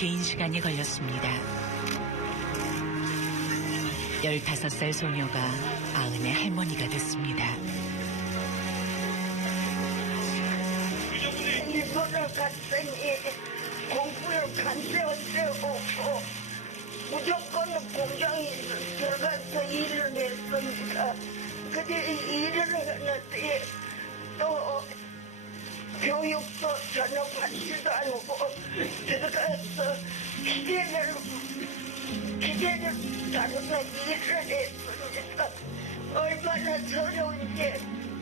개인 시간이 걸렸습니다. 15살 소녀가 90의 할머니가 됐습니다. 일본을 갔더니 공부를 간데 없고 무조건 공장에 들어가서 일을 했습니다. 근데 일을 했는데 또 교육도 전혀 받지도 않고 들어가서 기계를 다루는 일을 했습니다. 얼마나 서러운지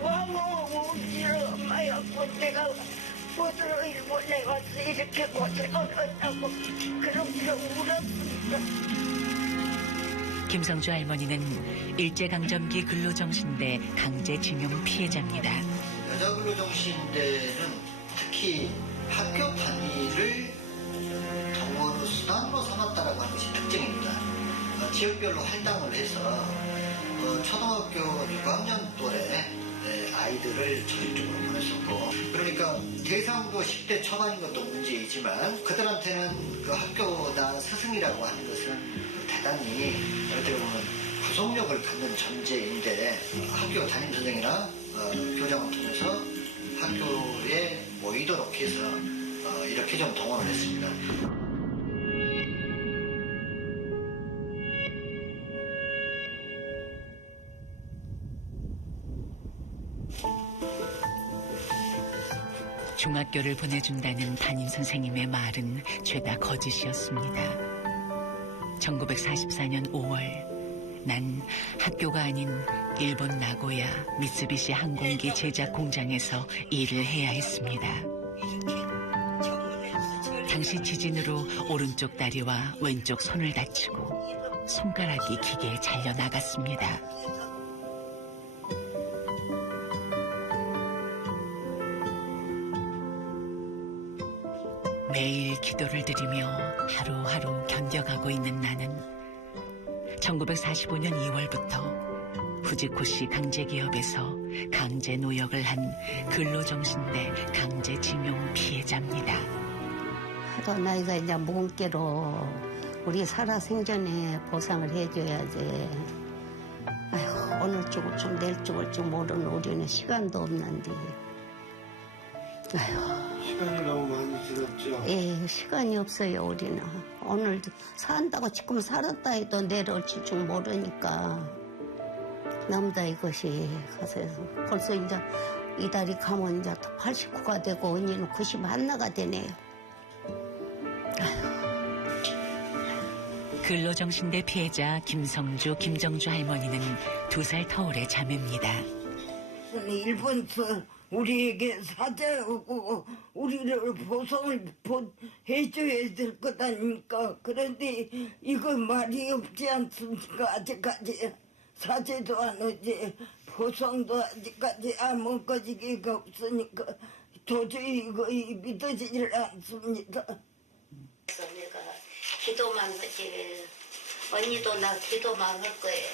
왕호 우지를 엄마였고 내가 어디로 일본에 와서 이렇게 고생을 했다고 그렇게 울었습니다. 김성주 할머니는 일제강점기 근로정신대 강제징용 피해자입니다. 여자 근로정신대는 특히 학교 단위를 동원의 수단으로 삼았다라고 하는 것이 특징입니다. 지역별로 할당을 해서 초등학교 6학년 또래 아이들을 전적으로 보냈었고, 그러니까 대상도 10대 초반인 것도 문제이지만 그들한테는 그 학교나 스승이라고 하는 것은 대단히 어떻게 보면 구속력을 갖는 존재인데, 학교 담임선생이나 교장을 통해서 학교에 모이도록 해서 이렇게 좀 동원을 했습니다. 중학교를 보내준다는 담임선생님의 말은 죄다 거짓이었습니다. 1944년 5월 난 학교가 아닌 일본 나고야 미쓰비시 항공기 제작 공장에서 일을 해야 했습니다. 당시 지진으로 오른쪽 다리와 왼쪽 손을 다치고 손가락이 기계에 잘려 나갔습니다. 매일 기도를 드리며 하루하루 견뎌가고 있는 나는 1945년 2월부터 후지코시 강제기업에서 강제노역을 한 근로정신대 강제징용 피해자입니다. 하도 나이가 이제 먹은 깨로 우리 살아생전에 보상을 해줘야지. 아휴, 오늘 죽을 줄 내일 죽을 줄 모르는 우리는 시간도 없는데. 아휴. 시간이 너무 많이 지났죠? 예, 시간이 없어요, 우리는. 오늘 산다고 지금 살았다 해도 내일 어쩔 줄 모르니까. 너무다 이것이 가서 벌써 이제 이달이 가면 이제 또 89가 되고 언니는 91나가 되네요. 근로정신대 피해자 김성주, 김정주 할머니는 2살 터울의 자매입니다. 일본서 우리에게 사죄하고 우리를 보상을 해줘야 될 것 아닙니까? 그런데 이거 말이 없지 않습니까? 아직까지 사죄도 안 하지 보상도 아직까지 아무 거지기가 없으니까 도저히 이거 믿어지질 않습니다. 그래서 내가 기도만 하지. 언니도 나 기도만 할 거예요.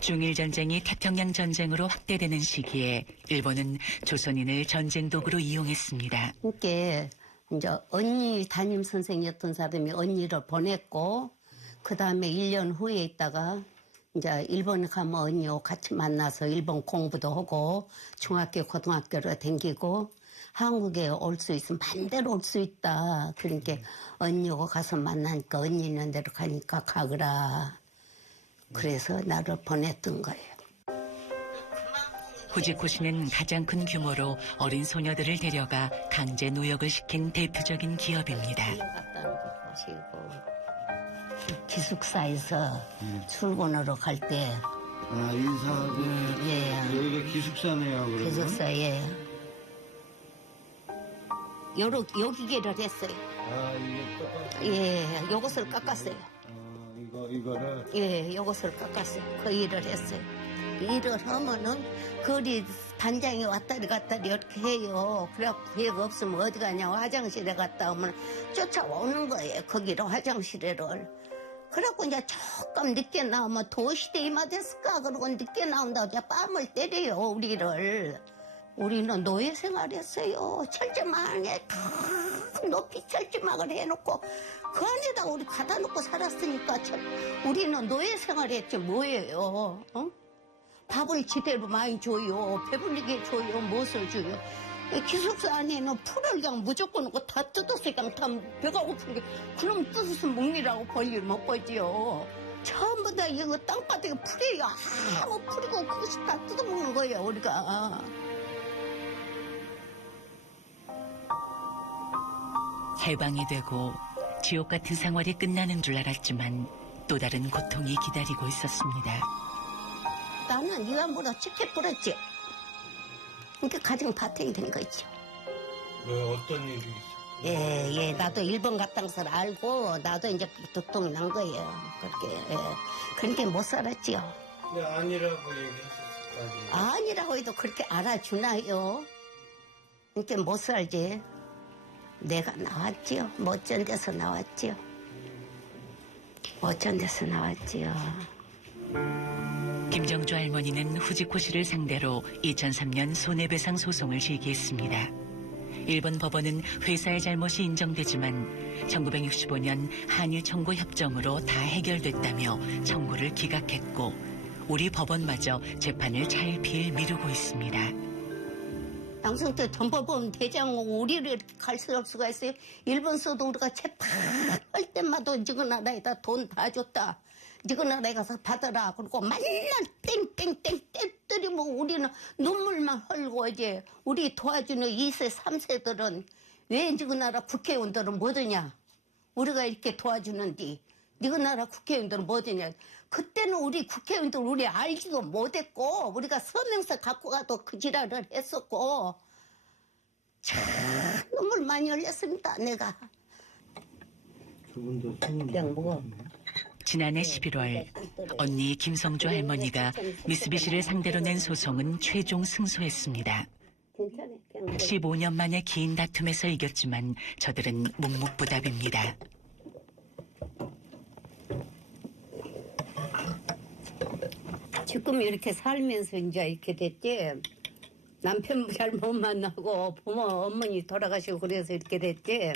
중일전쟁이 태평양 전쟁으로 확대되는 시기에 일본은 조선인을 전쟁 도구로 이용했습니다. 그러니까 이제 언니 담임 선생이었던 사람이 언니를 보냈고 그 다음에 1년 후에 있다가 이제 일본에 가면 언니하고 같이 만나서 일본 공부도 하고 중학교 고등학교로 다니고 한국에 올 수 있으면 반대로 올 수 있다. 그러니까 언니하고 가서 만나니까 언니 있는 데로 가니까 가거라. 그래서 나를 보냈던 거예요. 후지코시는 가장 큰 규모로 어린 소녀들을 데려가 강제 노역을 시킨 대표적인 기업입니다. 기숙사에서 출근으로 갈 때 아, 인사하고. 예. 여기가 기숙사네요, 그러면? 기숙사에 여기게를 했어요. 아, 이게 똑같아. 예, 요것을 깎았어요. 이거를? 예, 요것을 깎았어요. 그 일을 했어요. 일을 하면은 거리 단장이 왔다리 갔다리 이렇게 해요. 그래갖고 기회가 없으면 어디 가냐고 화장실에 갔다 오면 쫓아오는 거예요. 거기로 화장실에를. 그래갖고 이제 조금 늦게 나오면 도시대 이마 됐을까? 그러고 늦게 나온다고 이제 뺨을 때려요, 우리를. 우리는 노예 생활했어요. 철제망에 큰 높이 철제망을 해놓고 그 안에다 우리 가다 놓고 살았으니까 우리는 노예 생활했지 뭐예요. 어? 밥을 제대로 많이 줘요. 배불리게 줘요. 무엇을 줘요. 기숙사 안에는 풀을 그냥 무조건 넣고 다 뜯어서 그냥 다 배가 고픈 게 그럼 뜯어서 먹느라고 벌일 먹거지요. 전부 다 이거 땅바닥에 풀이에요. 아무 풀이고 그것이 다 뜯어먹는 거예요 우리가. 해방이 되고 지옥 같은 생활이 끝나는 줄 알았지만 또 다른 고통이 기다리고 있었습니다. 나는 이간보다 치켜 뿌렸지. 그러니까 가정 파탄이 된 거죠. 왜 어떤 일이 있어요? 예, 나도 일본 갔다는 걸 알고 나도 이제 두통이 난 거예요. 그렇게 그러니까 못 살았지요. 근데 아니라고 얘기했었을 거 아니에요? 아니라고 해도 그렇게 알아주나요? 그러니까 못 살지. 내가 나왔지요. 멋진 데서 나왔지요. 멋진 데서 나왔지요. 김정주 할머니는 후지코 씨를 상대로 2003년 손해배상 소송을 제기했습니다. 일본 법원은 회사의 잘못이 인정되지만 1965년 한일 청구 협정으로 다 해결됐다며 청구를 기각했고 우리 법원마저 재판을 차일피일 미루고 있습니다. 양성 때 전법원 대장하고 우리를 갈 수가 있어요. 일본서도 우리가 재판할 때마다 이거 나라에다 돈 다 줬다. 이거 나라에 가서 받아라. 그리고 맨날 땡땡땡 때리면 우리는 눈물만 흘고 이제 우리 도와주는 2세, 3세들은 왜 이거 나라 국회의원들은 뭐드냐. 우리가 이렇게 도와주는데 이거 나라 국회의원들은 뭐드냐. 그때는 우리 국회의원들 우리 알지도 못했고 우리가 서명서 갖고 가도 그 지랄을 했었고 참 눈물 많이 흘렸습니다. 내가. 저분도 손님 그냥 먹어. 지난해 11월 언니 김성주 할머니가 미쓰비시를 상대로 낸 소송은 최종 승소했습니다. 괜찮아. 그냥 먹어. 15년 만에 긴 다툼에서 이겼지만 저들은 묵묵부답입니다. 지금 이렇게 살면서 이제 이렇게 됐지. 남편 잘 못 만나고 부모 어머니 돌아가시고 그래서 이렇게 됐지.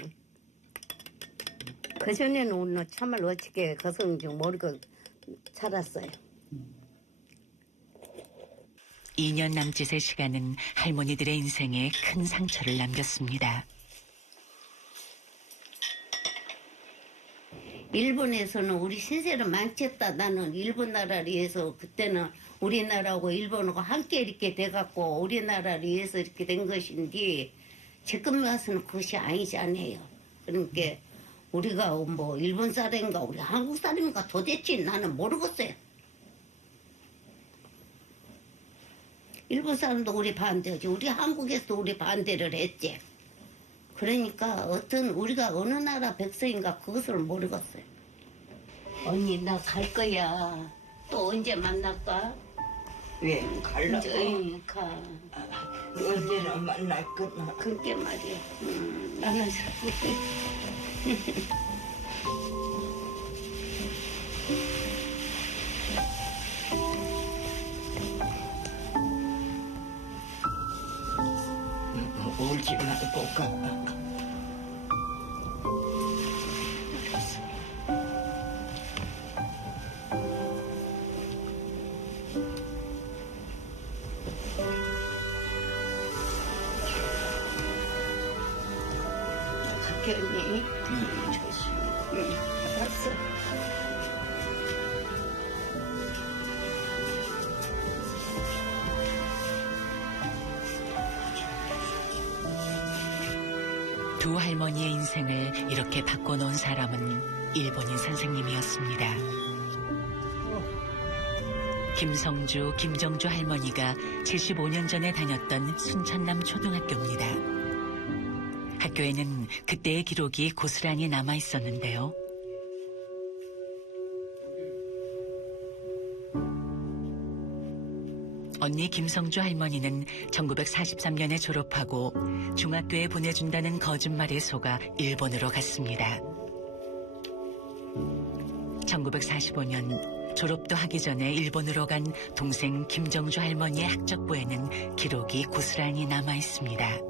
그전에는 우리는 참말로 어떻게 거성인지 모르고 살았어요. 2년 남짓의 시간은 할머니들의 인생에 큰 상처를 남겼습니다. 일본에서는 우리 신세를 망쳤다. 나는 일본 나라를 위해서 그때는 우리나라하고 일본하고 함께 이렇게 돼갖고 우리나라를 위해서 이렇게 된 것인데 지금 와서는 그것이 아니잖아요. 그러니까 우리가 뭐 일본 사람인가 우리 한국 사람인가 도대체 나는 모르겠어요. 일본 사람도 우리 반대하지. 우리 한국에서도 우리 반대를 했지. 그러니까 어떤 우리가 어느 나라 백성인가 그것을 모르겠어요. 언니 나 갈 거야. 또 언제 만날까? 왜 갈라고? 이제 가. 언제나 만날 거나. 그게 말이야. 나는 울지 말고 가. 갈게 언니. 조심히. 알았어. 두 할머니의 인생을 이렇게 바꿔놓은 사람은 일본인 선생님이었습니다. 김성주, 김정주 할머니가 75년 전에 다녔던 순천남 초등학교입니다. 학교에는 그때의 기록이 고스란히 남아 있었는데요. 언니 김성주 할머니는 1943년에 졸업하고 중학교에 보내준다는 거짓말에 속아 일본으로 갔습니다. 1945년 졸업도 하기 전에 일본으로 간 동생 김정주 할머니의 학적부에는 기록이 고스란히 남아 있습니다.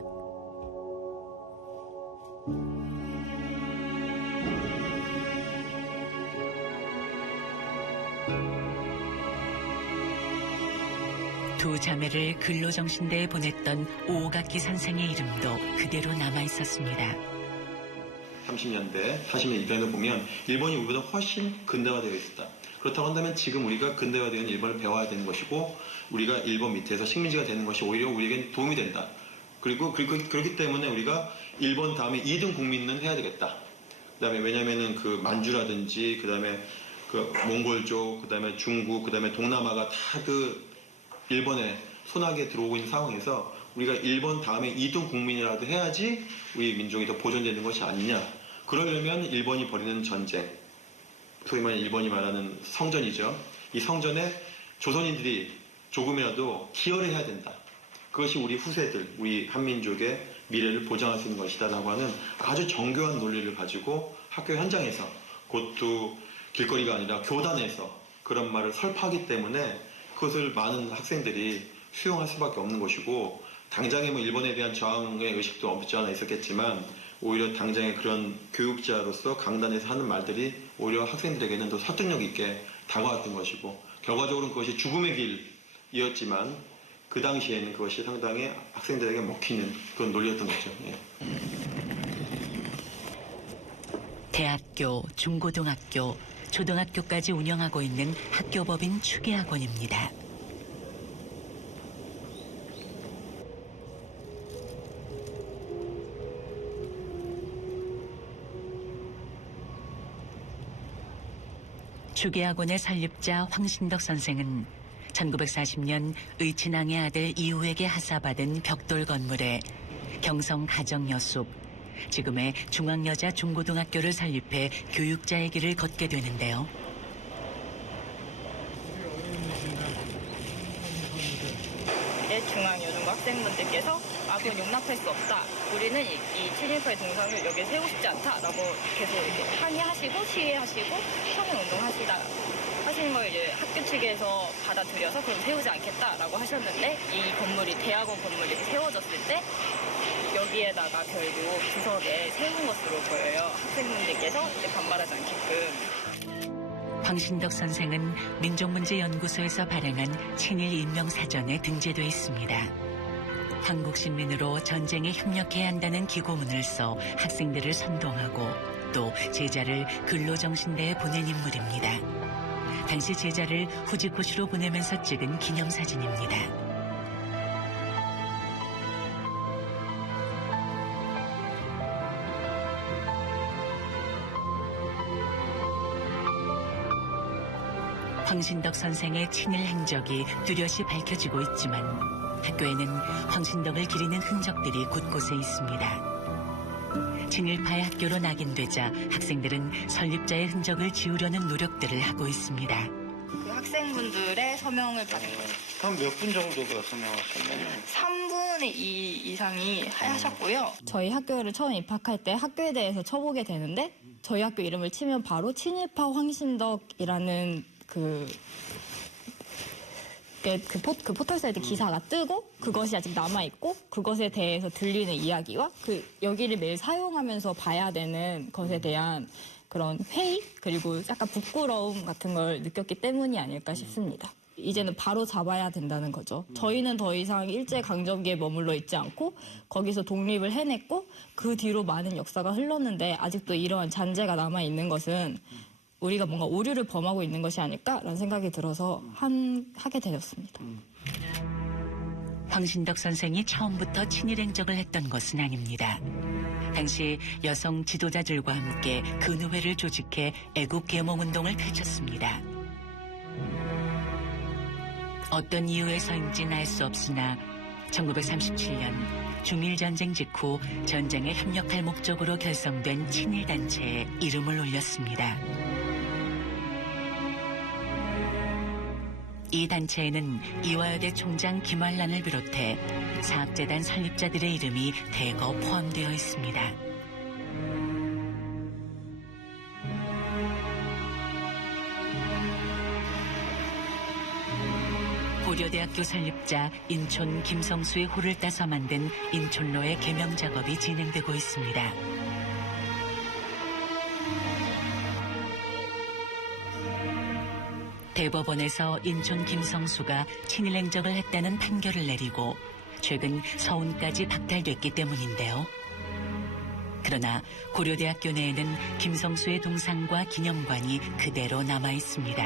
두 자매를 근로정신대에 보냈던 오오가키 선생의 이름도 그대로 남아 있었습니다. 30년대, 40년 이전에 보면 일본이 우리보다 훨씬 근대화되어 있었다. 그렇다고 한다면 지금 우리가 근대화되는 일본을 배워야 되는 것이고 우리가 일본 밑에서 식민지가 되는 것이 오히려 우리에겐 도움이 된다. 그리고 그렇기 때문에 우리가 일본 다음에 2등 국민은 해야 되겠다. 그다음에 왜냐면은 그 만주라든지 그다음에 그 몽골족, 그다음에 중국, 그다음에 동남아가 다 그 일본에 손아귀에 들어오고 있는 상황에서 우리가 일본 다음에 2등 국민이라도 해야지 우리 민족이 더 보존되는 것이 아니냐. 그러려면 일본이 벌이는 전쟁, 소위 말하는 일본이 말하는 성전이죠. 이 성전에 조선인들이 조금이라도 기여를 해야 된다. 그것이 우리 후세들, 우리 한민족의 미래를 보장할 수 있는 것이다라고 하는 아주 정교한 논리를 가지고 학교 현장에서, 그것도 길거리가 아니라 교단에서 그런 말을 설파하기 때문에 그것을 많은 학생들이 수용할 수밖에 없는 것이고, 당장에 뭐 일본에 대한 저항의 의식도 없지 않아 있었겠지만 오히려 당장의 그런 교육자로서 강단에서 하는 말들이 오히려 학생들에게는 더 설득력 있게 다가왔던 것이고, 결과적으로는 그것이 죽음의 길이었지만 그 당시에는 그것이 상당히 학생들에게 먹히는 그런 논리였던 거죠. 예. 대학교, 중고등학교, 초등학교까지 운영하고 있는 학교법인 추계학원입니다. 추계학원의 설립자 황신덕 선생은 1940년 의친왕의 아들 이후에게 하사받은 벽돌 건물에 경성 가정여숙, 지금의 중앙여자 중고등학교를 설립해 교육자의 길을 걷게 되는데요. 중앙여중고 학생분들께서 그건 용납할 수 없다. 우리는 이 친일파의 동상을 여기에 세우고 싶지 않다라고 계속 이렇게 항의하시고 시위하시고 서명운동하시다 하시는 걸 이제 학교 측에서 받아들여서 그럼 세우지 않겠다라고 하셨는데, 이 건물이 대학원 건물이 세워졌을 때 여기에다가 결국 구석에 세운 것으로 보여요. 학생분들께서 이제 반발하지 않게끔. 황신덕 선생은 민족문제연구소에서 발행한 친일 인명사전에 등재돼 있습니다. 한국 시민으로 전쟁에 협력해야 한다는 기고문을 써 학생들을 선동하고 또 제자를 근로정신대에 보낸 인물입니다. 당시 제자를 후지코시로 보내면서 찍은 기념사진입니다. 황신덕 선생의 친일 행적이 뚜렷이 밝혀지고 있지만 학교에는 황신덕을 기리는 흔적들이 곳곳에 있습니다. 친일파의 학교로 낙인되자 학생들은 설립자의 흔적을 지우려는 노력들을 하고 있습니다. 그 학생분들의 서명을 받은 거예요. 한 몇 분 정도가 서명하셨나요? 3분의 2 이상이 하셨고요. 저희 학교를 처음 입학할 때 학교에 대해서 쳐보게 되는데 저희 학교 이름을 치면 바로 친일파 황신덕이라는 그 포털 사이트 기사가 뜨고 그것이 아직 남아있고 그것에 대해서 들리는 이야기와 여기를 매일 사용하면서 봐야 되는 것에 대한 그런 회의 그리고 약간 부끄러움 같은 걸 느꼈기 때문이 아닐까 싶습니다. 이제는 바로 잡아야 된다는 거죠. 저희는 더 이상 일제강점기에 머물러 있지 않고 거기서 독립을 해냈고 그 뒤로 많은 역사가 흘렀는데 아직도 이러한 잔재가 남아있는 것은 우리가 뭔가 오류를 범하고 있는 것이 아닐까라는 생각이 들어서 하게 되었습니다. 황신덕 선생이 처음부터 친일 행적을 했던 것은 아닙니다. 당시 여성 지도자들과 함께 근의회를 조직해 애국 계몽운동을 펼쳤습니다. 어떤 이유에서인지는 알 수 없으나 1937년 중일전쟁 직후 전쟁에 협력할 목적으로 결성된 친일단체에 이름을 올렸습니다. 이 단체에는 이화여대 총장 김환란을 비롯해 사학재단 설립자들의 이름이 대거 포함되어 있습니다. 고려대학교 설립자 인촌 김성수의 호를 따서 만든 인촌로의 개명 작업이 진행되고 있습니다. 대법원에서 인촌 김성수가 친일 행적을 했다는 판결을 내리고 최근 서운까지 박탈됐기 때문인데요. 그러나 고려대학교 내에는 김성수의 동상과 기념관이 그대로 남아 있습니다.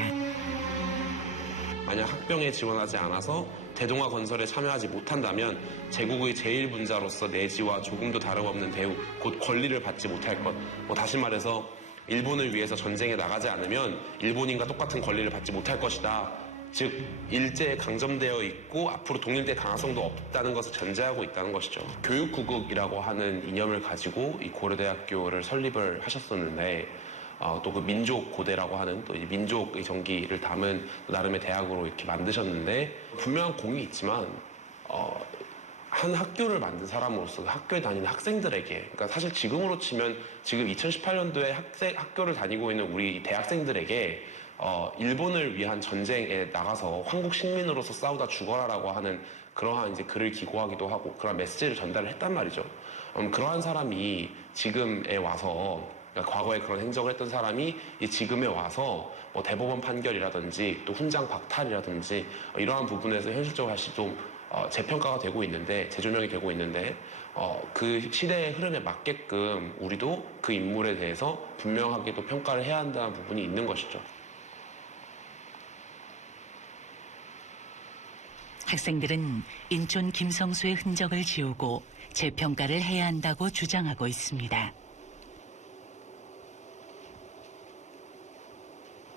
만약 학병에 지원하지 않아서 대동아 건설에 참여하지 못한다면 제국의 제1분자로서 내지와 조금도 다름없는 대우, 곧 권리를 받지 못할 것. 다시 말해서 일본을 위해서 전쟁에 나가지 않으면 일본인과 똑같은 권리를 받지 못할 것이다. 즉 일제에 강점되어 있고 앞으로 독립될 가능성도 없다는 것을 전제하고 있다는 것이죠. 교육구국이라고 하는 이념을 가지고 이 고려대학교를 설립을 하셨었는데 또 그 민족고대라고 하는 또 이 민족의 정기를 담은 나름의 대학으로 이렇게 만드셨는데 분명한 공이 있지만 한 학교를 만든 사람으로서 학교에 다니는 학생들에게, 그러니까 사실 지금으로 치면 지금 2018년도에 학교를 다니고 있는 우리 대학생들에게 일본을 위한 전쟁에 나가서 황국 식민으로서 싸우다 죽어라라고 하는 그러한 이제 글을 기고하기도 하고 그런 메시지를 전달을 했단 말이죠. 그러한 사람이 지금에 와서, 그러니까 과거에 그런 행적을 했던 사람이 이 지금에 와서 대법원 판결이라든지 또 훈장 박탈이라든지 이러한 부분에서 현실적으로 사실 좀 재평가가 되고 있는데, 재조명이 되고 있는데 그 시대의 흐름에 맞게끔 우리도 그 인물에 대해서 분명하게 또 평가를 해야 한다는 부분이 있는 것이죠. 학생들은 인촌 김성수의 흔적을 지우고 재평가를 해야 한다고 주장하고 있습니다.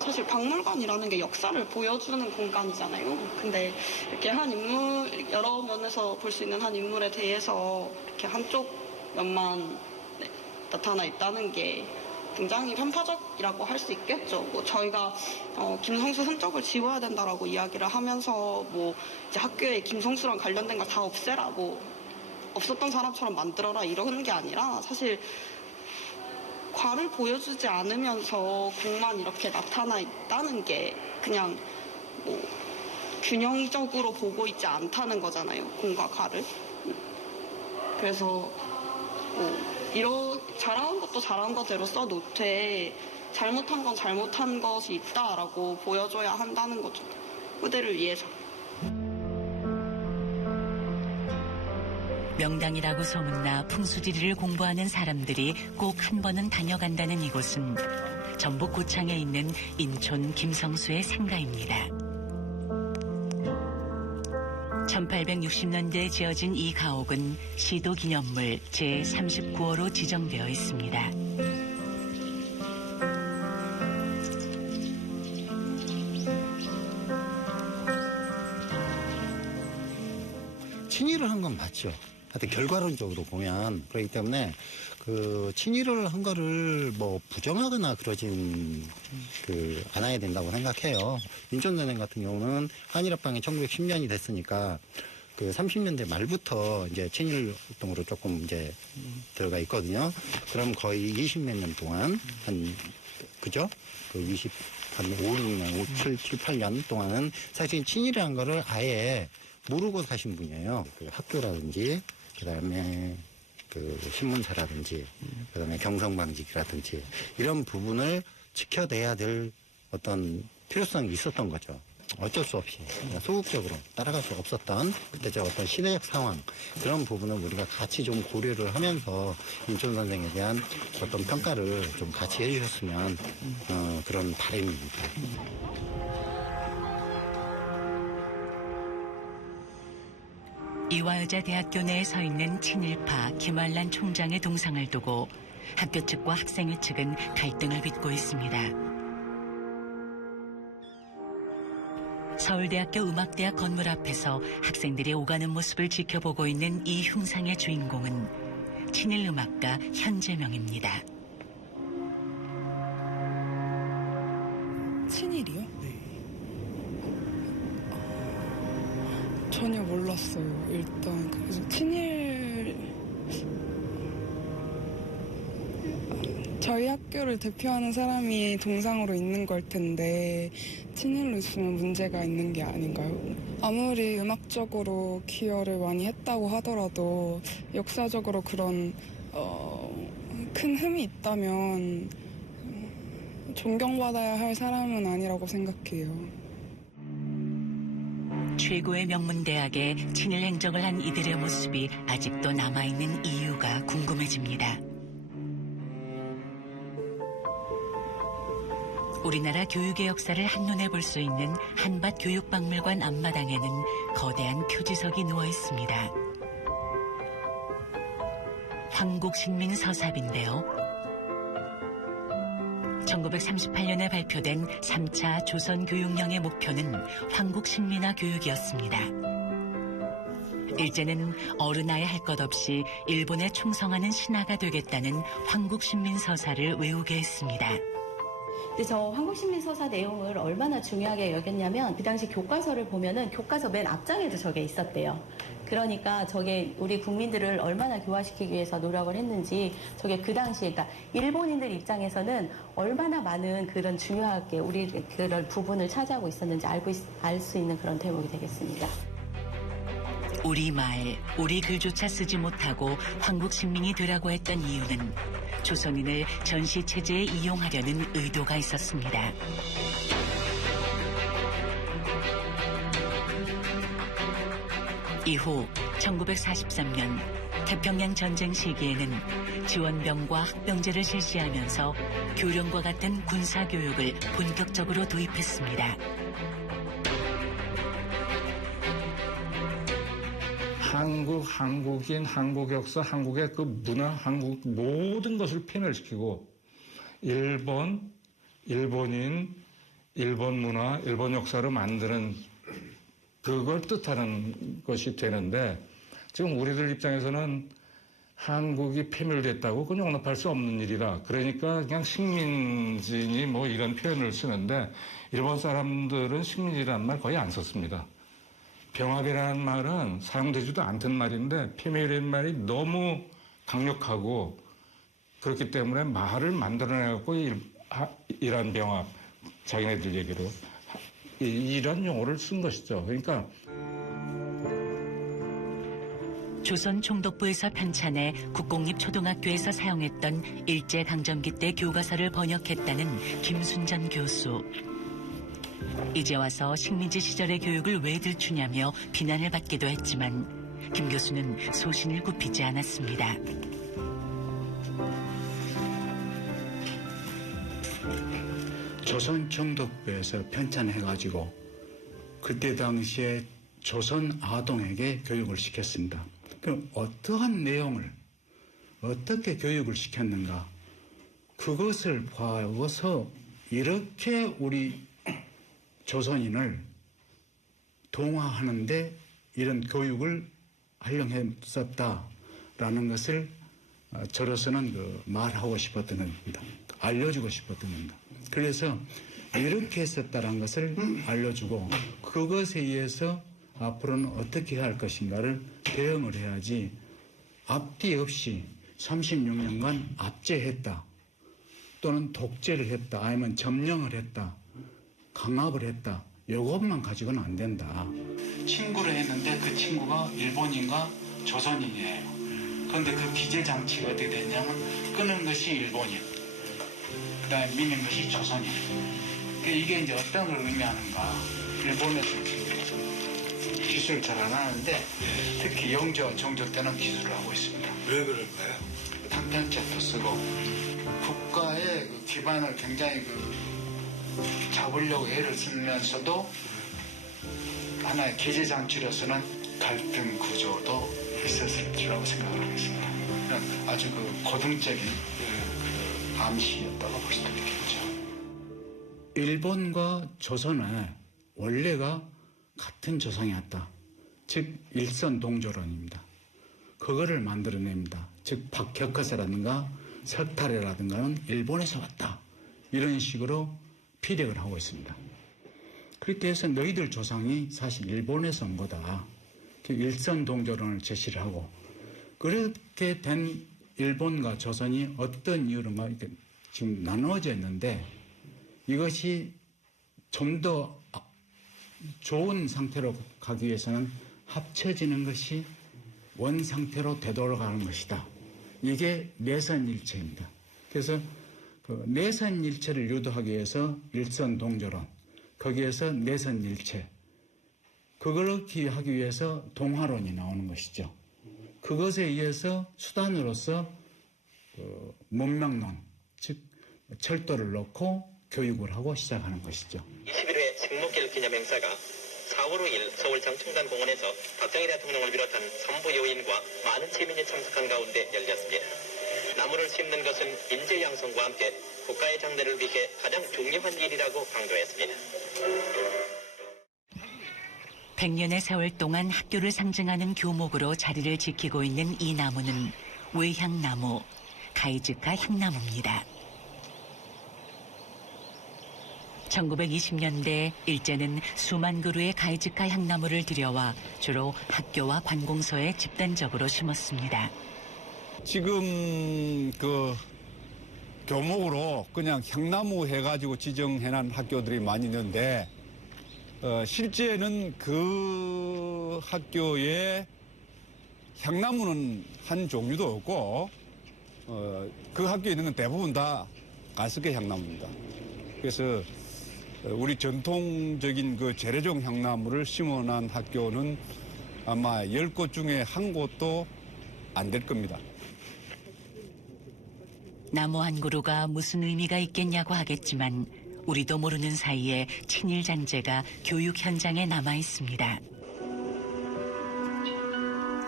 사실 박물관이라는 게 역사를 보여주는 공간이잖아요. 근데 이렇게 한 인물, 여러 면에서 볼 수 있는 한 인물에 대해서 이렇게 한쪽 면만 나타나 있다는 게 굉장히 편파적이라고 할 수 있겠죠. 저희가 김성수 흔적을 지워야 된다라고 이야기를 하면서 이제 학교에 김성수랑 관련된 걸 다 없애라, 없었던 사람처럼 만들어라 이러는 게 아니라, 사실 과를 보여주지 않으면서 공만 이렇게 나타나 있다는 게 그냥 균형적으로 보고 있지 않다는 거잖아요, 공과 과를. 그래서 잘한 것도 잘한 거대로 써놓되 잘못한 건 잘못한 것이 있다라고 보여줘야 한다는 거죠, 후대를 위해서. 명당이라고 소문나 풍수지리를 공부하는 사람들이 꼭 한 번은 다녀간다는 이곳은 전북 고창에 있는 인촌 김성수의 생가입니다. 1860년대에 지어진 이 가옥은 시도기념물 제39호로 지정되어 있습니다. 친일을 한 건 맞죠. 하여튼 결과론적으로 보면. 그렇기 때문에 그 친일을 한 거를 부정하거나 그러진 않아야 된다고 생각해요. 인천전쟁 같은 경우는 한일합방이 1910년이 됐으니까 그 30년대 말부터 이제 친일 활동으로 조금 이제 들어가 있거든요. 그럼 거의 20몇 년 동안 그죠? 그 5, 6년, 7, 8년 동안은 사실 친일이라는 거를 아예 모르고 사신 분이에요. 그 학교라든지, 그 다음에 그 신문사라든지, 그 다음에 경성방직이라든지, 이런 부분을 지켜내야 될 어떤 필요성이 있었던 거죠. 어쩔 수 없이 소극적으로 따라갈 수 없었던 그때적 어떤 시대적 상황, 그런 부분을 우리가 같이 좀 고려를 하면서 인촌 선생에 대한 어떤 평가를 좀 같이 해주셨으면 그런 바람입니다. 이화여자대학교 내에 서 있는 친일파 김환란 총장의 동상을 두고 학교 측과 학생회 측은 갈등을 빚고 있습니다. 서울대학교 음악대학 건물 앞에서 학생들이 오가는 모습을 지켜보고 있는 이 흉상의 주인공은 친일 음악가 현재명입니다. 친일이요? 네. 전혀 몰랐어요. 일단 그래서 저희 학교를 대표하는 사람이 동상으로 있는 걸 텐데 친일로 있으면 문제가 있는 게 아닌가요? 아무리 음악적으로 기여를 많이 했다고 하더라도 역사적으로 그런 큰 흠이 있다면 존경받아야 할 사람은 아니라고 생각해요. 최고의 명문대학에 친일 행적을 한 이들의 모습이 아직도 남아있는 이유가 궁금해집니다. 우리나라 교육의 역사를 한눈에 볼 수 있는 한밭 교육박물관 앞마당에는 거대한 표지석이 누워 있습니다. 황국신민 서사인데요. 1938년에 발표된 3차 조선교육령의 목표는 황국신민화 교육이었습니다. 일제는 어른아이 할 것 없이 일본에 충성하는 신하가 되겠다는 황국신민 서사를 외우게 했습니다. 근데 저 황국신민 서사 내용을 얼마나 중요하게 여겼냐면 그 당시 교과서를 보면은 교과서 맨 앞장에도 저게 있었대요. 그러니까 저게 우리 국민들을 얼마나 교화시키기 위해서 노력을 했는지 저게 그 당시에 그러니까 일본인들 입장에서는 얼마나 많은 그런 중요하게 우리 그런 부분을 차지하고 있었는지 알 수 있는 그런 대목이 되겠습니다. 우리말, 우리 글조차 쓰지 못하고 황국신민이 되라고 했던 이유는 조선인을 전시체제에 이용하려는 의도가 있었습니다. 이후 1943년 태평양 전쟁 시기에는 지원병과 학병제를 실시하면서 교련과 같은 군사교육을 본격적으로 도입했습니다. 한국인, 한국 역사, 한국의 그 문화, 한국 모든 것을 패멸시키고 일본인, 일본 문화, 일본 역사로 만드는 그걸 뜻하는 것이 되는데 지금 우리들 입장에서는 한국이 패멸됐다고 그건 용납할 수 없는 일이라 그러니까 그냥 식민지니 뭐 이런 표현을 쓰는데 일본 사람들은 식민지라는 말 거의 안 썼습니다. 병합이라는 말은 사용되지도 않던 말인데 패밀이라는 말이 너무 강력하고 그렇기 때문에 말을 만들어내갖고 이란 병합, 자기네들 얘기로 이란 용어를 쓴 것이죠. 그러니까 조선 총독부에서 편찬해 국공립초등학교에서 사용했던 일제강점기 때 교과서를 번역했다는 김순전 교수. 이제 와서 식민지 시절의 교육을 왜 들추냐며 비난을 받기도 했지만 김 교수는 소신을 굽히지 않았습니다. 조선 총독부에서 편찬해가지고 그때 당시에 조선 아동에게 교육을 시켰습니다. 그럼 어떠한 내용을 어떻게 교육을 시켰는가 그것을 봐서 이렇게 우리 조선인을 동화하는데 이런 교육을 활용했었다라는 것을 저로서는 말하고 싶었던 겁니다. 알려주고 싶었던 겁니다. 그래서 이렇게 했었다는 것을 알려주고 그것에 의해서 앞으로는 어떻게 할 것인가를 대응을 해야지 앞뒤 없이 36년간 압제했다 또는 독재를 했다 아니면 점령을 했다 강압을 했다 이것만 가지고는 안 된다. 친구를 했는데 그 친구가 일본인과 조선인이에요. 그런데 그 기재 장치가 어떻게 됐냐면 끄는 것이 일본인 그다음에 미는 것이 조선인. 이게 이제 어떤 걸 의미하는가. 일본에서 기술을 잘 안 하는데 특히 영조, 정조 때는 기술을 하고 있습니다. 왜 그럴까요? 탄탄책도 쓰고 국가의 그 기반을 굉장히 잡으려고 애를 쓰면서도 하나의 기재 장치로서는 갈등 구조도 있었을지라고 생각을 하겠습니다. 아주 고등적인 암시였다고 볼 수도 있겠죠. 일본과 조선은 원래가 같은 조상이었다. 즉 일선동조론입니다. 그거를 만들어냅니다. 즉 박혁거사라든가 석탈이라든가는 일본에서 왔다. 이런 식으로 피력을 하고 있습니다. 그렇게 해서 너희들 조상이 사실 일본에서 온 거다. 일선동조론을 제시를 하고 그렇게 된 일본과 조선이 어떤 이유로인가 이렇게 지금 나누어져 있는데 이것이 좀 더 좋은 상태로 가기 위해서는 합쳐지는 것이 원 상태로 되돌아가는 것이다. 이게 내선일체입니다. 그래서 그 내선일체를 유도하기 위해서 일선동조론, 거기에서 내선일체, 그걸 하기 위해서 동화론이 나오는 것이죠. 그것에 의해서 수단으로서 문명론, 즉 철도를 놓고 교육을 하고 시작하는 것이죠. 21회 식목일 기념행사가 4월 5일 서울 장충단공원에서 박정희 대통령을 비롯한 산부 요인과 많은 시민이 참석한 가운데 열렸습니다. 나무를 심는 것은 인재 양성과 함께 국가의 장래를 위해 가장 중요한 일이라고 강조했습니다. 100년의 세월 동안 학교를 상징하는 교목으로 자리를 지키고 있는 이 나무는 외향나무, 가이즈카 향나무입니다. 1920년대 일제는 수만 그루의 가이즈카 향나무를 들여와 주로 학교와 관공서에 집단적으로 심었습니다. 지금 그 교목으로 그냥 향나무 해가지고 지정해놓은 학교들이 많이 있는데 실제는 그 학교에 향나무는 한 종류도 없고 그 학교에 있는 건 대부분 다 가스개 향나무입니다. 그래서 우리 전통적인 그 재래종 향나무를 심어놓은 학교는 아마 10곳 중에 한 곳도 안 될 겁니다. 나무 한 그루가 무슨 의미가 있겠냐고 하겠지만 우리도 모르는 사이에 친일 잔재가 교육 현장에 남아 있습니다.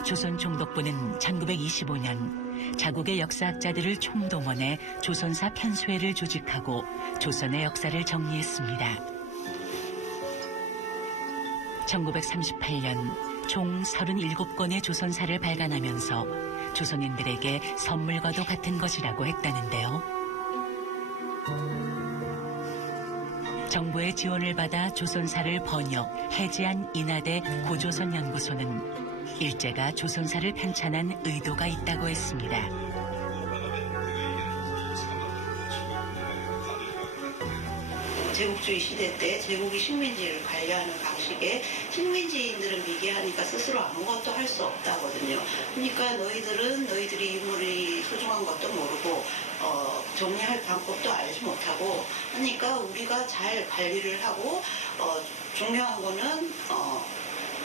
조선 총독부는 1925년 자국의 역사학자들을 총동원해 조선사 편수회를 조직하고 조선의 역사를 정리했습니다. 1938년 총 37권의 조선사를 발간하면서 조선인들에게 선물과도 같은 것이라고 했다는데요. 정부의 지원을 받아 조선사를 번역, 해제한 인하대 고조선 연구소는 일제가 조선사를 편찬한 의도가 있다고 했습니다. 제국주의 시대 때 제국이 식민지를 관리하는 방식에 식민지인들은 미개하니까 스스로 아무것도 할 수 없다거든요. 그러니까 너희들은 너희들이 인물이 소중한 것도 모르고 정리할 방법도 알지 못하고 하니까 우리가 잘 관리를 하고 중요한 거는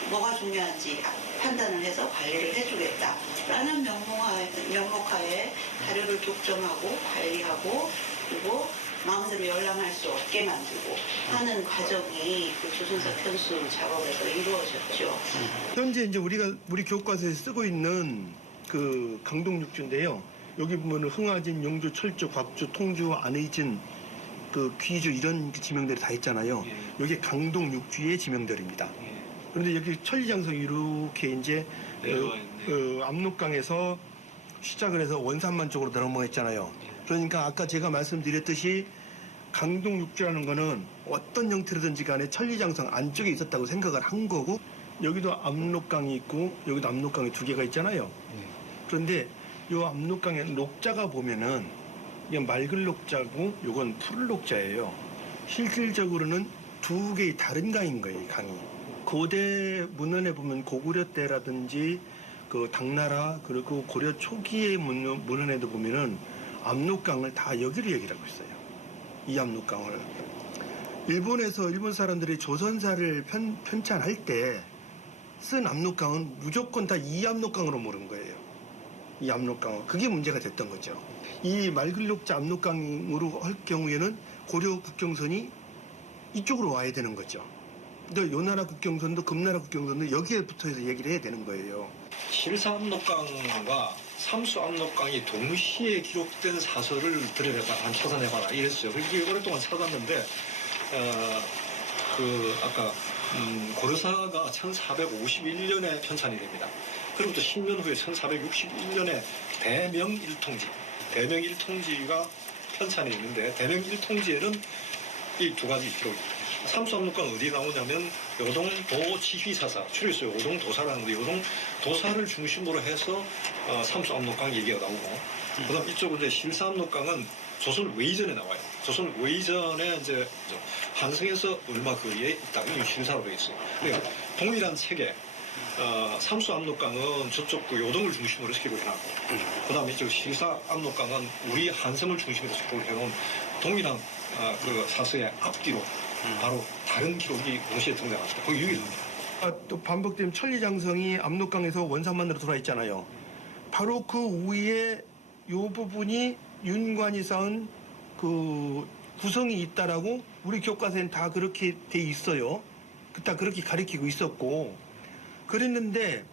뭐가 중요한지 판단을 해서 관리를 해주겠다라는 명목하에 자료를 독점하고 관리하고 그리고 마음대로 열람할 수 없게 만들고 하는 과정이 그 조선사 편수 작업에서 이루어졌죠. 현재 이제 우리 교과서에 쓰고 있는 그 강동육주인데요. 여기 보면은 흥하진, 용주, 철주, 곽주, 통주, 안의진, 그 귀주 이런 지명들이 다 있잖아요. 여기 강동육주의 지명들입니다. 그런데 여기 천리장성 이렇게 이제 압록강에서 시작을 해서 원산만 쪽으로 넘어갔잖아요. 그러니까 아까 제가 말씀드렸듯이 강동육주라는 거는 어떤 형태로든지 간에 천리장성 안쪽에 있었다고 생각을 한 거고 여기도 압록강이 있고 여기도 압록강이 두 개가 있잖아요. 그런데 이 압록강의 녹자가 보면은 이건 맑은 녹자고 이건 푸른 녹자예요. 실질적으로는 두 개의 다른 강인 거예요, 강이. 고대 문헌에 보면 고구려 때라든지 그 당나라 그리고 고려 초기의 문헌에도 보면은 압록강을 다 여기로 얘기를 하고 있어요. 이 압록강을. 일본에서 일본 사람들이 조선사를 편찬할 때 쓴 압록강은 무조건 다 이 압록강으로 모른 거예요. 이 압록강은. 그게 문제가 됐던 거죠. 이 맑은 녹자 압록강으로 할 경우에는 고려 국경선이 이쪽으로 와야 되는 거죠. 근데 요나라 국경선도 금나라 국경선도 여기에 붙어서 얘기를 해야 되는 거예요. 실사 압록강과 삼수 압록강이 동시에 기록된 사설을 들여다봐 찾아내봐라 이랬어요. 그게 오랫동안 찾았는데 아까 고려사가 1451년에 편찬이 됩니다. 그로부터 10년 후에 1461년에 대명일통지가 편찬이 있는데 대명일통지에는 이 두 가지 기록이 삼수압록강 어디 나오냐면 요동도 지휘사사 줄여서 요동도사라는데 요동도사를 중심으로 해서 삼수압록강 얘기가 나오고 그다음 이쪽은 이제 실사압록강은 조선 외전에 나와요. 조선 외전에 이제 한성에서 얼마 거리에 있다고 신사로 되어 있어요. 그러니까 동일한 체계, 삼수 압록강은 저쪽 그 요동을 중심으로 시키고 해놨고, 그다음에 이쪽 실사 압록강은 우리 한성을 중심으로 시키고 해놓은 동일한 그 사서의 앞뒤로 바로 다른 기록이 동시에 등장합니다. 거기 유일합니다. 또 반복되면 천리장성이 압록강에서 원산만으로 들어와 있잖아요. 바로 그 위에 요 부분이 윤관이 쌓은 그 구성이 있다라고 우리 교과서엔 다 그렇게 돼 있어요. 다 그렇게 가리키고 있었고 그랬는데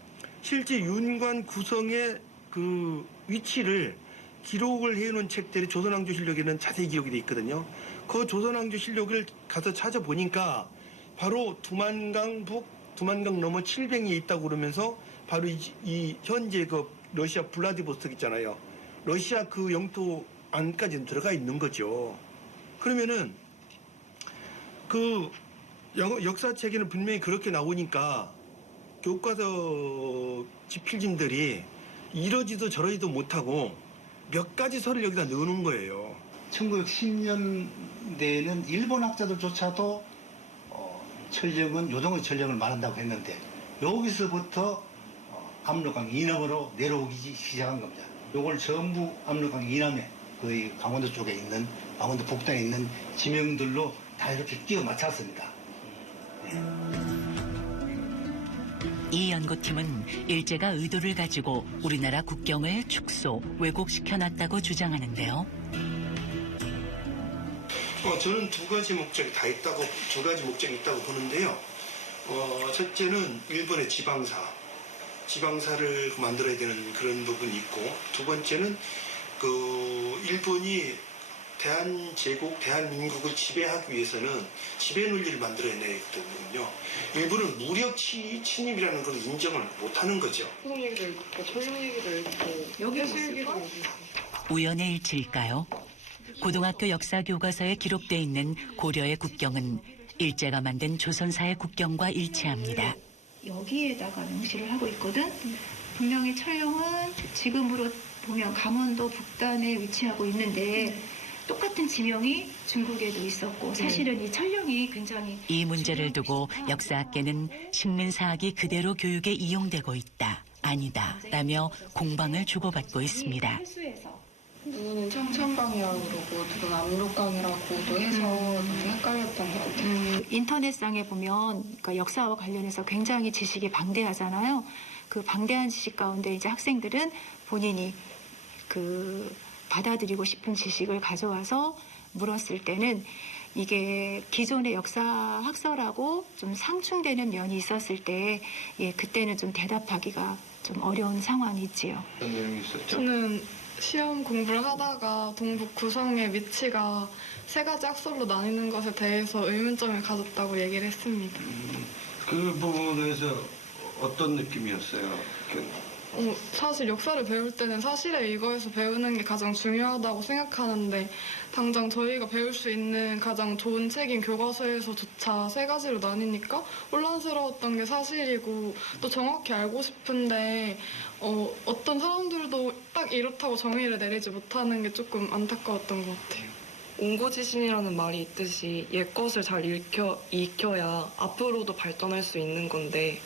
실제 윤관 구성의 그 위치를 기록을 해놓은 책들이 조선왕조실록에는 자세히 기록이 돼 있거든요. 그 조선왕조실록을 가서 찾아보니까 바로 두만강 북, 두만강 넘어 칠뱅이에 있다고 그러면서 바로 이 현재 그 러시아 블라디보스톡 있잖아요. 러시아 그 영토 안까지는 들어가 있는 거죠. 그러면은 그 역사책에는 분명히 그렇게 나오니까 교과서 집필진들이 이러지도 저러지도 못하고 몇 가지 설을 여기다 넣어놓은 거예요. 1910년대에는 일본 학자들조차도 천령은 요동의 천령을 말한다고 했는데 여기서부터 압록강 이남으로 내려오기 시작한 겁니다. 요걸 전부 압록강 이남에 거의 강원도 쪽에 있는 강원도 북단에 있는 지명들로 다 이렇게 끼워 맞췄습니다. 이 연구팀은 일제가 의도를 가지고 우리나라 국경을 축소, 왜곡시켜놨다고 주장하는데요. 저는 두 가지 목적이 있다고 보는데요. 첫째는 일본의 지방사를 만들어야 되는 그런 부분이 있고, 두 번째는 그 일본이 대한제국, 대한민국을 지배하기 위해서는 지배 논리를 만들어야 되거든요. 일본은 무력 침입이라는 걸 인정을 못하는 거죠. 소송 얘기도 읽고 전령 얘기도 읽고 여기 해수 얘기도 읽고. 우연의 일치일까요? 고등학교 역사 교과서에 기록돼 있는 고려의 국경은 일제가 만든 조선사의 국경과 일치합니다. 여기에다가 명시를 하고 있거든. 분명히 천령은 지금으로 보면 강원도 북단에 위치하고 있는데 똑같은 지명이 중국에도 있었고 사실은 이 천령이 굉장히 이 문제를 두고 역사학계는 식민사학이 그대로 교육에 이용되고 있다, 아니다 라며 공방을 주고받고 있습니다. 누구는 청천강이라고 그러고 누구는 압록강이라고도 해서 좀 헷갈렸던 것 같아요. 인터넷상에 보면 그러니까 역사와 관련해서 굉장히 지식이 방대하잖아요. 그 방대한 지식 가운데 이제 학생들은 본인이 그 받아들이고 싶은 지식을 가져와서 물었을 때는 이게 기존의 역사 학설하고 좀 상충되는 면이 있었을 때 그때는 좀 대답하기가 좀 어려운 상황이 있지요. 어떤 내용이 있었죠? 저는 시험 공부를 하다가 동북 구성의 위치가 세 가지 학설로 나뉘는 것에 대해서 의문점을 가졌다고 얘기를 했습니다. 그 부분에 대해서 어떤 느낌이었어요? 사실 역사를 배울 때는 사실에 이거에서 배우는 게 가장 중요하다고 생각하는데 당장 저희가 배울 수 있는 가장 좋은 책인 교과서에서조차 세 가지로 나뉘니까 혼란스러웠던 게 사실이고 또 정확히 알고 싶은데 어떤 사람들도 딱 이렇다고 정의를 내리지 못하는 게 조금 안타까웠던 것 같아요. 옹고지신이라는 말이 있듯이 옛것을 잘 익혀야 앞으로도 발전할 수 있는 건데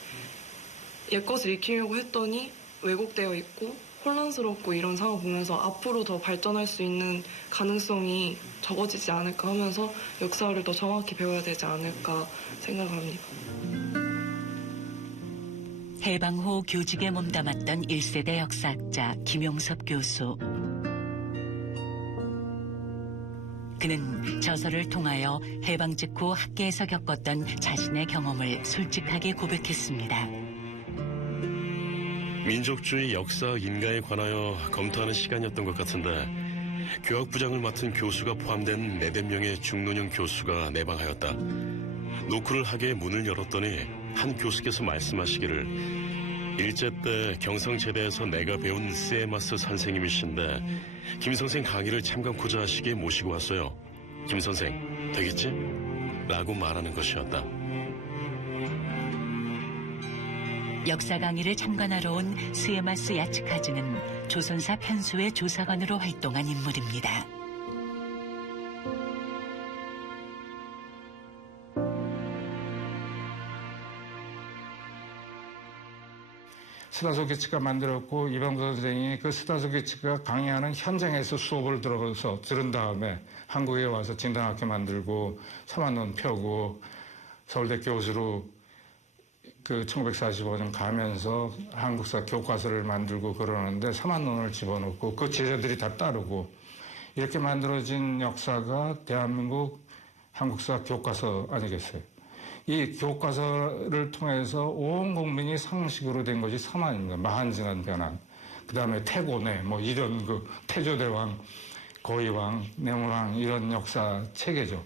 옛것을 익히려고 했더니 왜곡되어 있고 혼란스럽고 이런 상황을 보면서 앞으로 더 발전할 수 있는 가능성이 적어지지 않을까 하면서 역사를 더 정확히 배워야 되지 않을까 생각합니다. 해방 후 교직에 몸담았던 1세대 역사학자 김용섭 교수. 그는 저서를 통하여 해방 직후 학계에서 겪었던 자신의 경험을 솔직하게 고백했습니다. 민족주의 역사 인가에 관하여 검토하는 시간이었던 것 같은데 교학부장을 맡은 교수가 포함된 4~5명의 중노년 교수가 내방하였다. 노크를 하게 문을 열었더니 한 교수께서 말씀하시기를 일제 때 경성제대에서 내가 배운 세마스 선생님이신데 김 선생 강의를 참관코자 하시기에 모시고 왔어요. 김 선생 되겠지? 라고 말하는 것이었다. 역사 강의를 참관하러 온 스에마스 야츠카즈는 조선사 편수의 조사관으로 활동한 인물입니다. 스타소게츠가 만들었고 이병도 선생이 그 스타소게츠가 강의하는 현장에서 수업을 들은 다음에 한국에 와서 진단학교 만들고 3학년 펴고 서울대 교수로 그 1945년 가면서 한국사 교과서를 만들고 그러는데 3학년을 집어넣고 그 제자들이 다 따르고 이렇게 만들어진 역사가 대한민국 한국사 교과서 아니겠어요. 이 교과서를 통해서 온 국민이 상식으로 된 것이 삼한입니다. 마한징한 변환. 그 다음에 태고내, 뭐 이런 그 태조대왕, 거의왕, 내문왕 이런 역사 체계죠.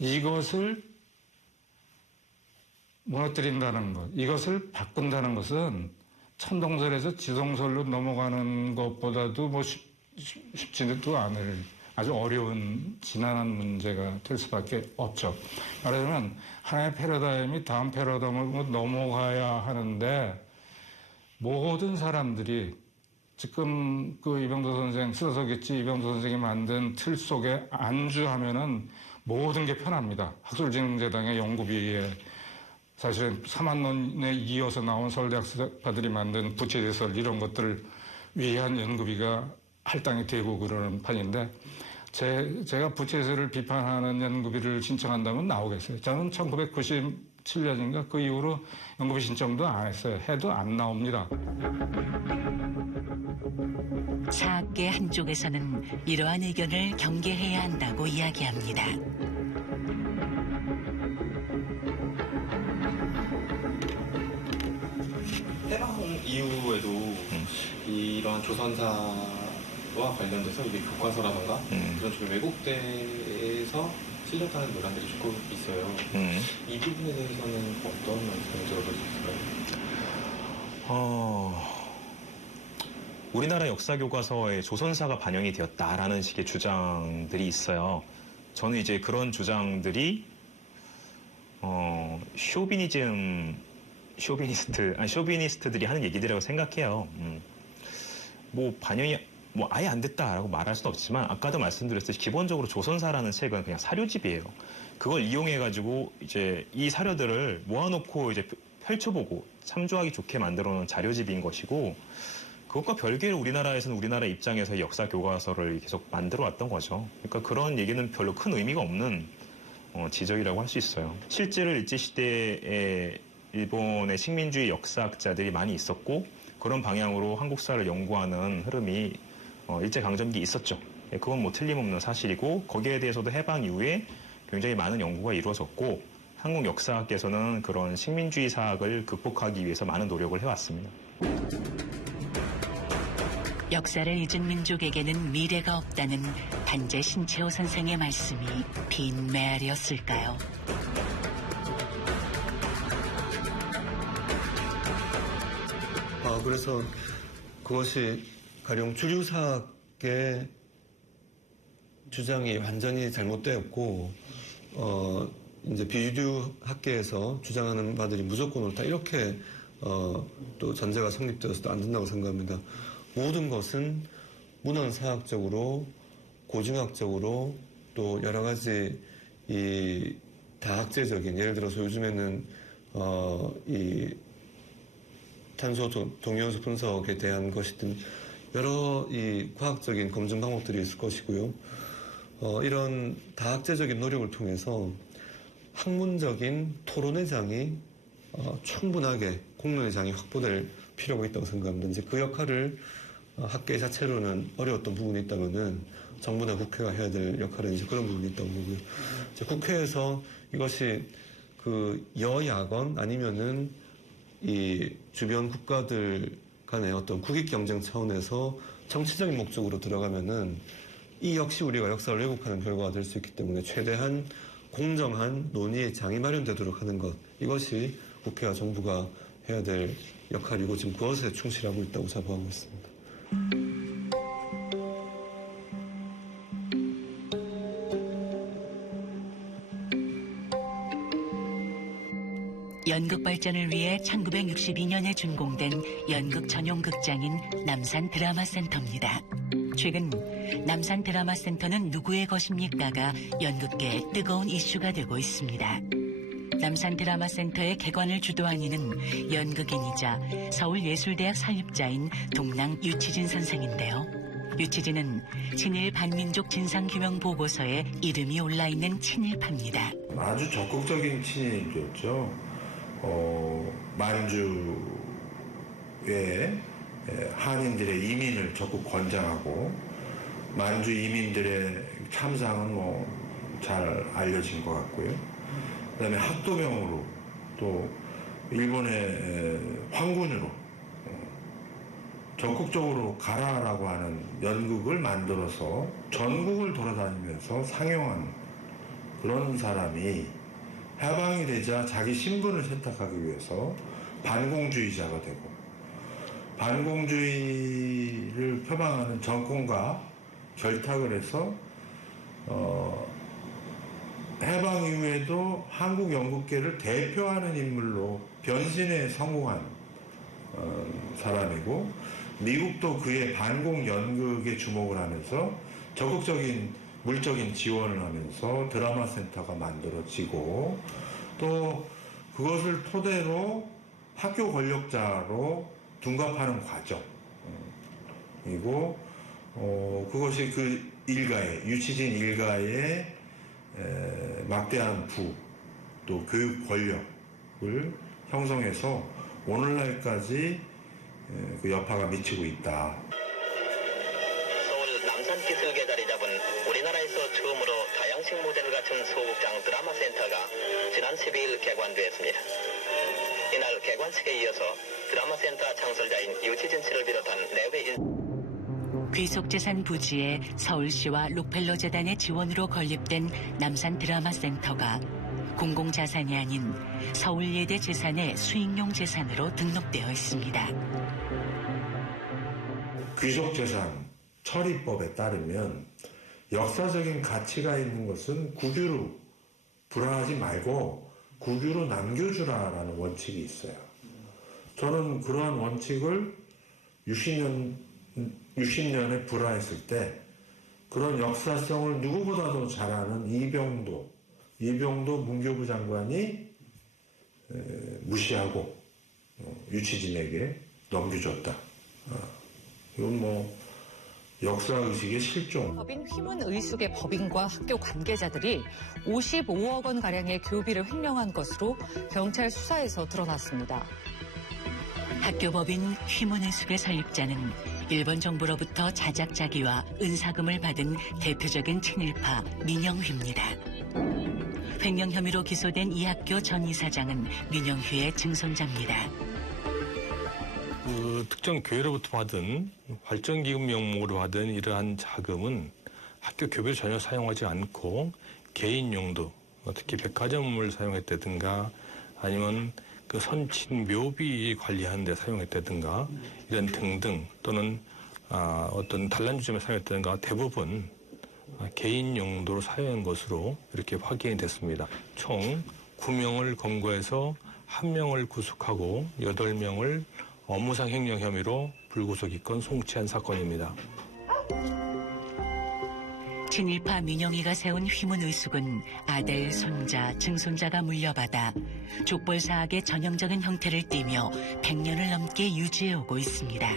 이것을 무너뜨린다는 것, 이것을 바꾼다는 것은 천동설에서 지동설로 넘어가는 것보다도 뭐 쉽지도 않을 아주 어려운 지난한 문제가 될 수밖에 없죠. 말하자면 하나의 패러다임이 다음 패러다임으로 넘어가야 하는데 모든 사람들이 지금 그 이병도 선생, 스타소게츠 이병도 선생이 만든 틀 속에 안주하면은 모든 게 편합니다. 학술진흥재단의 연구비에 사실은 3학년에 이어서 나온 서울대 학사들이 만든 부채제설 이런 것들을 위한 연구비가 할당이 되고 그러는 판인데 제가 부채제설을 비판하는 연구비를 신청한다면 나오겠어요. 저는 1997년인가 그 이후로 연구비 신청도 안 했어요. 해도 안 나옵니다. 사학계 한쪽에서는 이러한 의견을 경계해야 한다고 이야기합니다. 해방 이후에도 이러한 조선사와 관련돼서 이게 교과서라던가 그런 쪽에 왜곡돼서 실렸다는 논란들이 조금 있어요. 이 부분에 대해서는 어떤 말씀을 들어볼 수 있을까요? 우리나라 역사 교과서에 조선사가 반영이 되었다라는 식의 주장들이 있어요. 저는 이제 그런 주장들이 쇼비니스트들이 하는 얘기들이라고 생각해요. 뭐 반영이 뭐 아예 안 됐다라고 말할 수는 없지만 아까도 말씀드렸듯이 기본적으로 조선사라는 책은 그냥 사료집이에요. 그걸 이용해가지고 이제 이 사료들을 모아놓고 이제 펼쳐보고 참조하기 좋게 만들어놓은 자료집인 것이고 그것과 별개로 우리나라에서는 우리나라 입장에서 역사 교과서를 계속 만들어 왔던 거죠. 그러니까 그런 얘기는 별로 큰 의미가 없는 지적이라고 할 수 있어요. 실제로 일제시대에 일본의 식민주의 역사학자들이 많이 있었고 그런 방향으로 한국사를 연구하는 흐름이 일제강점기 있었죠. 그건 뭐 틀림없는 사실이고 거기에 대해서도 해방 이후에 굉장히 많은 연구가 이루어졌고 한국 역사학계에서는 그런 식민주의 사학을 극복하기 위해서 많은 노력을 해왔습니다. 역사를 잊은 민족에게는 미래가 없다는 반제 신채호 선생의 말씀이 빈 메아리였을까요? 그래서 그것이 가령 주류사학의 주장이 완전히 잘못되었고 이제 비주류 학계에서 주장하는 바들이 무조건 옳다 이렇게 또 전제가 성립되어서도 안 된다고 생각합니다. 모든 것은 문헌사학적으로 고증학적으로 또 여러 가지 이 다학제적인 예를 들어서 요즘에는 이 탄소 동위원소 분석에 대한 것이든 여러 이 과학적인 검증 방법들이 있을 것이고요. 이런 다학제적인 노력을 통해서 학문적인 토론의 장이 충분하게 공론의 장이 확보될 필요가 있다고 생각합니다. 이제 그 역할을 학계 자체로는 어려웠던 부분이 있다면은 정부나 국회가 해야 될 역할은 이제 그런 부분이 있다고 보고요. 이제 국회에서 이것이 그 여야건 아니면은 이 주변 국가들 간의 어떤 국익 경쟁 차원에서 정치적인 목적으로 들어가면은 이 역시 우리가 역사를 왜곡하는 결과가 될 수 있기 때문에 최대한 공정한 논의의 장이 마련되도록 하는 것 이것이 국회와 정부가 해야 될 역할이고 지금 그것에 충실하고 있다고 자부하고 있습니다. 연극 발전을 위해 1962년에 준공된 연극 전용 극장인 남산 드라마센터입니다. 최근 남산 드라마센터는 누구의 것입니까가 연극계의 뜨거운 이슈가 되고 있습니다. 남산 드라마센터의 개관을 주도한 이는 연극인이자 서울예술대학 설립자인 동랑 유치진 선생인데요. 유치진은 친일 반민족 진상규명 보고서에 이름이 올라있는 친일파입니다. 아주 적극적인 친일이었죠. 만주의 한인들의 이민을 적극 권장하고 만주 이민들의 참상은 잘 알려진 것 같고요. 그다음에 학도병으로 또 일본의 황군으로 적극적으로 가라라고 하는 연극을 만들어서 전국을 돌아다니면서 상영한 그런 사람이 해방이 되자 자기 신분을 세탁하기 위해서 반공주의자가 되고 반공주의를 표방하는 정권과 결탁을 해서 해방 이후에도 한국 연극계를 대표하는 인물로 변신에 성공한 사람이고 미국도 그의 반공 연극에 주목을 하면서 적극적인 물적인 지원을 하면서 드라마 센터가 만들어지고 또 그것을 토대로 학교 권력자로 둔갑하는 과정이고 그것이 그 일가의 유치진 일가의 막대한 부 또 교육 권력을 형성해서 오늘날까지 그 여파가 미치고 있다. 서울 남산기슭에 자리 잡은 우리나라에서 처음으로 다양식 모델을 갖춘 소극장 드라마센터가 지난 12일 개관되었습니다. 이날 개관식에 이어서 드라마센터 창설자인 유치진 씨를 비롯한 4회 귀속재산 부지에 서울시와 록펠러 재단의 지원으로 건립된 남산 드라마센터가 공공자산이 아닌 서울예대 재산의 수익용 재산으로 등록되어 있습니다. 귀속재산 처리법에 따르면 역사적인 가치가 있는 것은 국유로 불화하지 말고 국유로 남겨주라라는 원칙이 있어요. 저는 그러한 원칙을 60년에 불화했을 때 그런 역사성을 누구보다도 잘 아는 이병도 문교부 장관이 무시하고 유치진에게 넘겨줬다. 이건 역사의식의 실종. 법인 휘문의숙의 법인과 학교 관계자들이 55억 원 가량의 교비를 횡령한 것으로 경찰 수사에서 드러났습니다. 학교 법인 휘문의숙의 설립자는 일본 정부로부터 자작자기와 은사금을 받은 대표적인 친일파 민영휘입니다. 횡령 혐의로 기소된 이 학교 전 이사장은 민영휘의 증손자입니다. 특정 교회로부터 받은 발전기금 명목으로 받은 이러한 자금은 학교 교비를 전혀 사용하지 않고 개인 용도, 특히 백화점을 사용했다든가 아니면 그 선친 묘비 관리하는 데 사용했다든가 이런 등등 또는 어떤 단란주점에 사용했다든가 대부분 개인 용도로 사용한 것으로 이렇게 확인이 됐습니다. 총 9명을 검거해서 1명을 구속하고 8명을 업무상 횡령 혐의로 불구속 입건 송치한 사건입니다. 친일파 민영희가 세운 휘문의숙은 아들, 손자, 증손자가 물려받아 족벌사학의 전형적인 형태를 띠며 100년을 넘게 유지해오고 있습니다.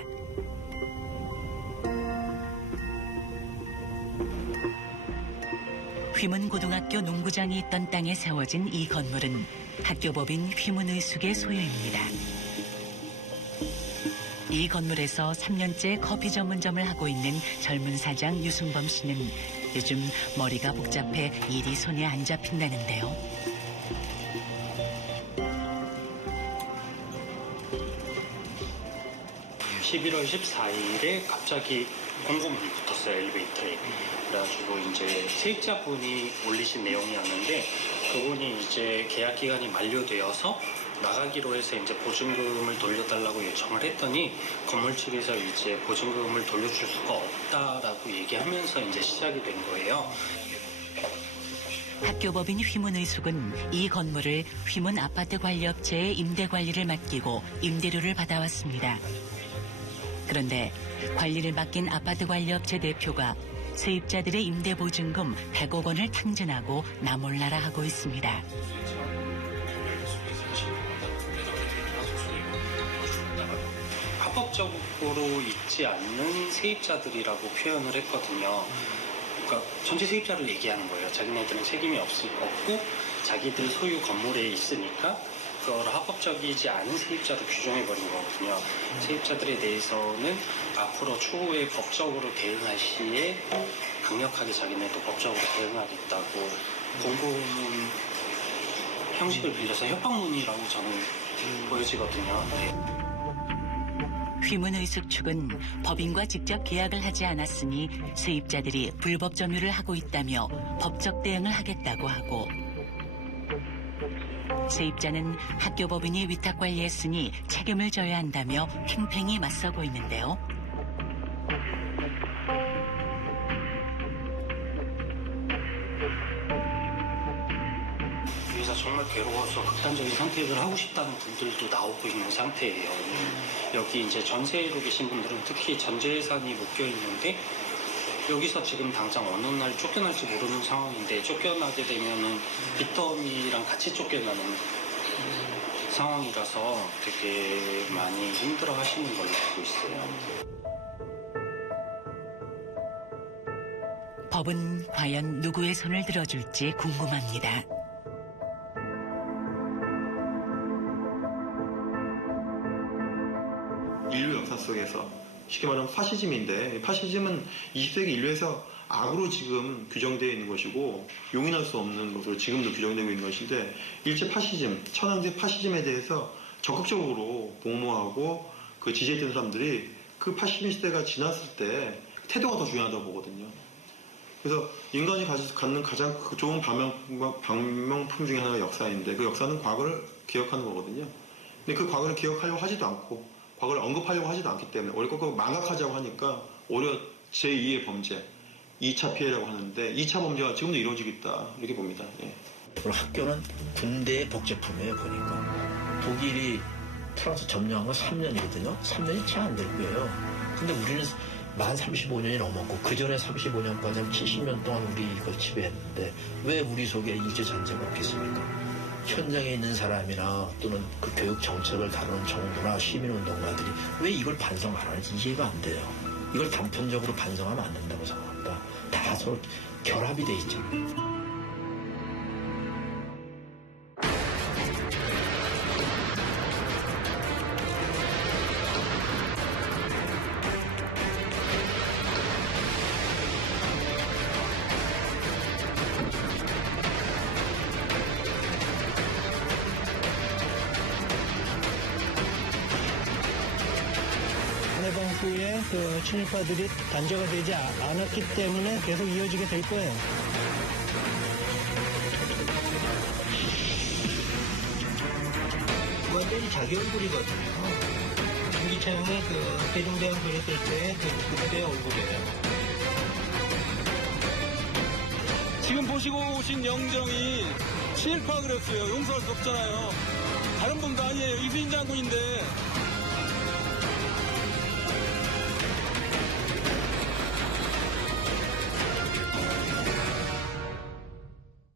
휘문고등학교 농구장이 있던 땅에 세워진 이 건물은 학교법인 휘문의숙의 소유입니다. 이 건물에서 3년째 커피 전문점을 하고 있는 젊은 사장 유승범 씨는 요즘 머리가 복잡해 일이 손에 안 잡힌다는데요. 11월 14일에 갑자기 공고문이 붙었어요, 엘리베이터에. 그래가지고 이제 세입자분이 올리신 내용이었는데 그분이 이제 계약 기간이 만료되어서 나가기로 해서 이제 보증금을 돌려달라고 요청을 했더니 건물 측에서 이제 보증금을 돌려줄 수가 없다라고 얘기하면서 이제 시작이 된 거예요. 학교법인 휘문의숙은 이 건물을 휘문 아파트 관리업체에 임대 관리를 맡기고 임대료를 받아왔습니다. 그런데 관리를 맡긴 아파트 관리업체 대표가 세입자들의 임대보증금 100억 원을 탕진하고 나몰라라 하고 있습니다. 합법적으로 있지 않는 세입자들이라고 표현을 했거든요. 그러니까 전체 세입자를 얘기하는 거예요. 자기네들은 책임이 없고 자기들 소유 건물에 있으니까 그걸 합법적이지 않은 세입자로 규정해버린 거거든요. 세입자들에 대해서는 앞으로 추후에 법적으로 대응할 시에 강력하게 자기네도 법적으로 대응하겠다고 공고문 형식을 빌려서 협박문이라고 저는 보여지거든요. 네. 휘문의숙 측은 법인과 직접 계약을 하지 않았으니 세입자들이 불법 점유를 하고 있다며 법적 대응을 하겠다고 하고, 세입자는 학교 법인이 위탁 관리했으니 책임을 져야 한다며 팽팽히 맞서고 있는데요. 그래서 정말 괴로워서 극단적인 선택을 하고 싶다는 분들도 나오고 있는 상태예요. 여기 이제 전세로 계신 분들은 특히 전재산이 묶여 있는데 여기서 지금 당장 어느 날 쫓겨날지 모르는 상황인데 쫓겨나게 되면은 빚더미랑 같이 쫓겨나는 상황이라서 되게 많이 힘들어 하시는 걸로 알고 있어요. 법은 과연 누구의 손을 들어줄지 궁금합니다. 인류 역사 속에서 쉽게 말하면 파시즘인데, 파시즘은 20세기 인류에서 악으로 지금 규정되어 있는 것이고 용인할 수 없는 것으로 지금도 규정되고 있는 것인데, 일제 파시즘, 천황제 파시즘에 대해서 적극적으로 복무하고 그 지지했던 사람들이 그 파시즘 시대가 지났을 때 태도가 더 중요하다고 보거든요. 그래서 인간이 갖는 가장 좋은 방명품 중에 하나가 역사인데, 그 역사는 과거를 기억하는 거거든요. 근데 그 과거를 기억하려고 하지도 않고 과거를 언급하려고 하지도 않기 때문에 오히려 그 망각하자고 하니까 오히려 제2의 범죄, 2차 피해라고 하는데 2차 범죄가 지금도 이루어지고 있다, 이렇게 봅니다. 예. 학교는 군대의 복제품이에요. 보니까 독일이 프랑스 점령한 건 3년이거든요. 3년이 채 안 될 거예요. 근데 우리는 만 35년이 넘었고 그 전에 35년까지 하면 70년 동안 우리 이걸 지배했는데 왜 우리 속에 일제전쟁이 없겠습니까? 현장에 있는 사람이나 또는 그 교육 정책을 다루는 정부나 시민운동가들이 왜 이걸 반성 안 하는지 이해가 안 돼요. 이걸 단편적으로 반성하면 안 된다고 생각합니다. 다 서로 결합이 돼 있죠. 해방 후에 그 친일파들이 단죄가 되지 않았기 때문에 계속 이어지게 될 거예요. 완전히 자기 얼굴이거든요. 김기창이 그 대중대왕 그렸을 때 그때 얼굴이에요. 지금 보시고 오신 영정이 친일파 그렸어요. 용서할 수 없잖아요. 다른 분도 아니에요. 이수인 장군인데